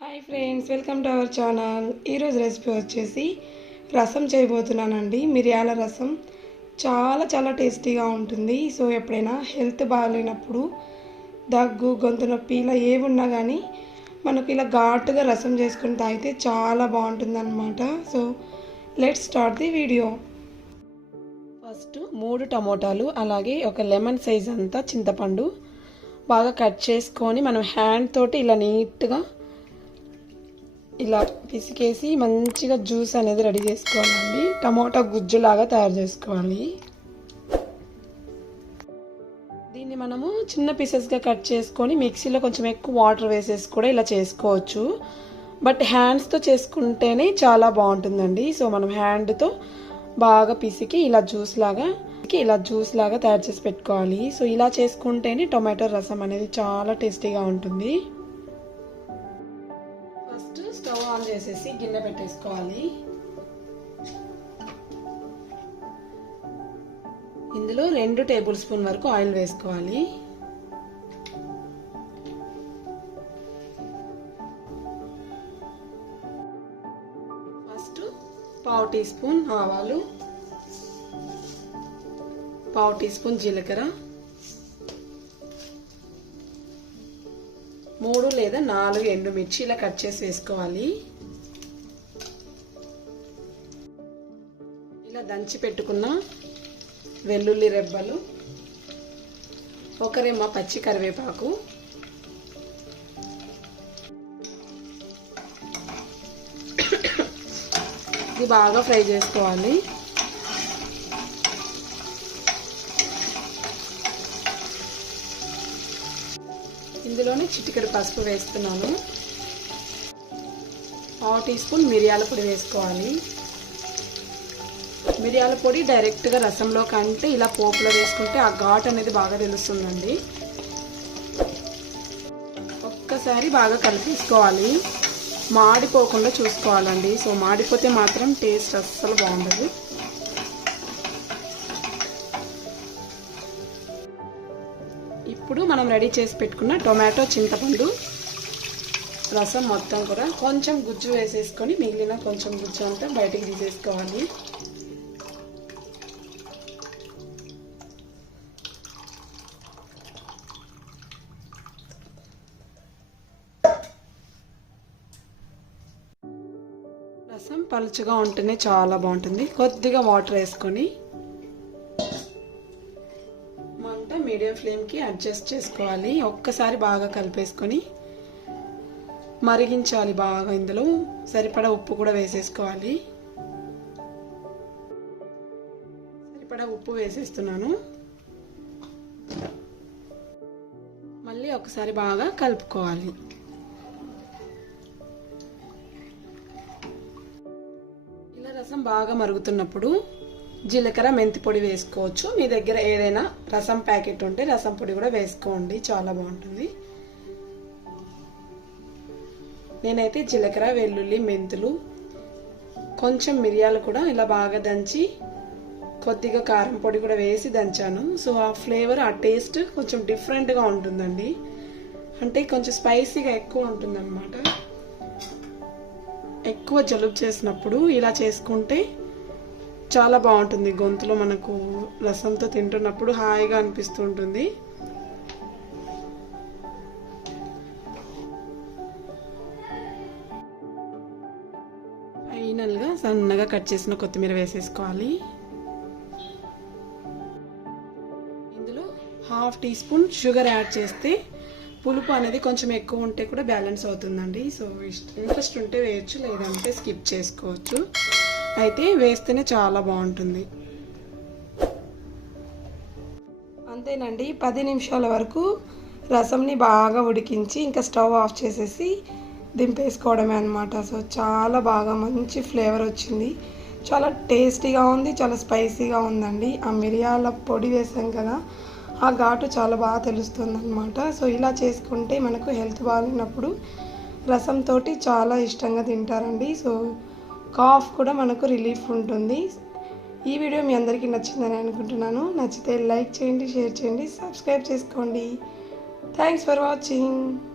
Hi friends welcome to our channel. ఈరోజు recipe వచ్చేసి రసం చేయబోతున్నానండి. మిరియాల రసం చాలా చాలా టేస్టీగా ఉంటుంది. సో ఎప్పుడైనా హెల్త్ బాగాలేనప్పుడు దగ్గు గొంతు నొప్పి ఇలా ఏమున్నా కానీ మనకు ఇలా ఘాటుగా రసం చేసుకుని తాగితే చాలా బాగుంటుంది అనమాట so let start the video first మూడు టమోటాలు అలాగే ఒక లెమన్ సైజ్ అంతా చింతపండు బాగా కట్ చేసుకొని మనం హ్యాండ్ తోటి ఇలా నీట్గా ఇలా పిసికేసి మంచిగా జ్యూస్ అనేది రెడీ చేసుకోవాలండి. టమోటా గుజ్జులాగా తయారు చేసుకోవాలి. దీన్ని మనము చిన్న పీసెస్గా కట్ చేసుకొని మిక్సీలో కొంచెం ఎక్కువ వాటర్ వేసేసి కూడా ఇలా చేసుకోవచ్చు. బట్ హ్యాండ్స్తో చేసుకుంటేనే చాలా బాగుంటుందండి. సో మనం హ్యాండ్తో బాగా పిసికి ఇలా జ్యూస్ లాగా ఇలా జ్యూస్ లాగా తయారు చేసి పెట్టుకోవాలి. సో ఇలా చేసుకుంటేనే టొమాటో రసం అనేది చాలా టేస్టీగా ఉంటుంది. చేసేసి గిన్నె పెట్టేసుకోవాలి. ఇందులో రెండు టేబుల్ స్పూన్ వరకు ఆయిల్ వేసుకోవాలి. ఫస్ట్ పావు టీ స్పూన్ ఆవాలు పావు టీ స్పూన్ జీలకర్ర మూడు లేదా నాలుగు ఎండుమిర్చి ఇలా కట్ చేసి వేసుకోవాలి. ఇలా దంచి పెట్టుకున్న వెల్లుల్లి రెబ్బలు ఒకరేమో పచ్చి కరివేపాకు. ఇది బాగా ఫ్రై చేసుకోవాలి. ఇందులోనే చిటికెడు పసుపు వేస్తున్నాను. పావు టీ స్పూన్ మిరియాల పొడి వేసుకోవాలి. మిరియాల పొడి డైరెక్ట్గా రసంలో కంటే ఇలా పోపులో వేసుకుంటే ఆ ఘాట్ అనేది బాగా తెలుస్తుందండి. ఒక్కసారి బాగా కలిపేసుకోవాలి. మాడిపోకుండా చూసుకోవాలండి. సో మాడిపోతే మాత్రం టేస్ట్ అస్సలు బాగుండదు. ఇప్పుడు మనం రెడీ చేసి పెట్టుకున్న టొమాటో చింతపండు రసం మొత్తం కూడా కొంచెం గుజ్జు వేసేసుకొని మిగిలిన కొంచెం గుజ్జు అంతా బయటికి తీసేసుకోవాలి. రసం పలుచగా ఉంటేనే చాలా బాగుంటుంది. కొద్దిగా వాటర్ వేసుకొని మంట మీడియం ఫ్లేమ్కి అడ్జస్ట్ చేసుకోవాలి. ఒక్కసారి బాగా కలిపేసుకొని మరిగించాలి బాగా ఇందులో. సరిపడా ఉప్పు కూడా వేసేసుకోవాలి. సరిపడా ఉప్పు వేసేస్తున్నాను. మళ్ళీ ఒకసారి బాగా కలుపుకోవాలి. రసం బాగా మరుగుతున్నప్పుడు జీలకర్ర మెంతి పొడి వేసుకోవచ్చు. మీ దగ్గర ఏదైనా రసం ప్యాకెట్ ఉంటే రసం పొడి కూడా వేసుకోండి. చాలా బాగుంటుంది. నేనైతే జీలకర్ర వెల్లుల్లి మెంతులు కొంచెం మిరియాలు కూడా ఇలా బాగా దంచి కొద్దిగా కారం పొడి కూడా వేసి దంచాను. సో ఆ ఫ్లేవర్ ఆ టేస్ట్ కొంచెం డిఫరెంట్గా ఉంటుందండి. అంటే కొంచెం స్పైసీగా ఎక్కువ ఉంటుందన్నమాట. ఎక్కువ జలుబు చేసినప్పుడు ఇలా చేసుకుంటే చాలా బాగుంటుంది. గొంతులో మనకు రసంతో తింటున్నప్పుడు హాయిగా అనిపిస్తూ ఉంటుంది. ఫైనల్గా సన్నగా కట్ చేసిన కొత్తిమీర వేసేసుకోవాలి. ఇందులో half teaspoon sugar add చేస్తే పులుపు అనేది కొంచెం ఎక్కువ ఉంటే కూడా బ్యాలెన్స్ అవుతుందండి. సో ఇంట్రెస్ట్ ఉంటే వేయచ్చు లేదంటే స్కిప్ చేసుకోవచ్చు. అయితే వేస్తేనే చాలా బాగుంటుంది. అంతేనండి. పది నిమిషాల వరకు రసంని బాగా ఉడికించి ఇంకా స్టవ్ ఆఫ్ చేసేసి దింపేసుకోవడమే అనమాట సో చాలా బాగా మంచి ఫ్లేవర్ వచ్చింది. చాలా టేస్టీగా ఉంది చాలా స్పైసీగా ఉందండి. ఆ మిరియాల పొడి వేసాం కదా ఆ ఘాటు చాలా బాగా తెలుస్తుంది అనమాట సో ఇలా చేసుకుంటే మనకు హెల్త్ బాగున్నప్పుడు రసంతో చాలా ఇష్టంగా తింటారండి. సో కాఫ్ కూడా మనకు రిలీఫ్ ఉంటుంది. ఈ వీడియో మీ అందరికీ నచ్చిందని అనుకుంటున్నాను. నచ్చితే లైక్ చేయండి షేర్ చేయండి సబ్స్క్రైబ్ చేసుకోండి. Thanks for watching.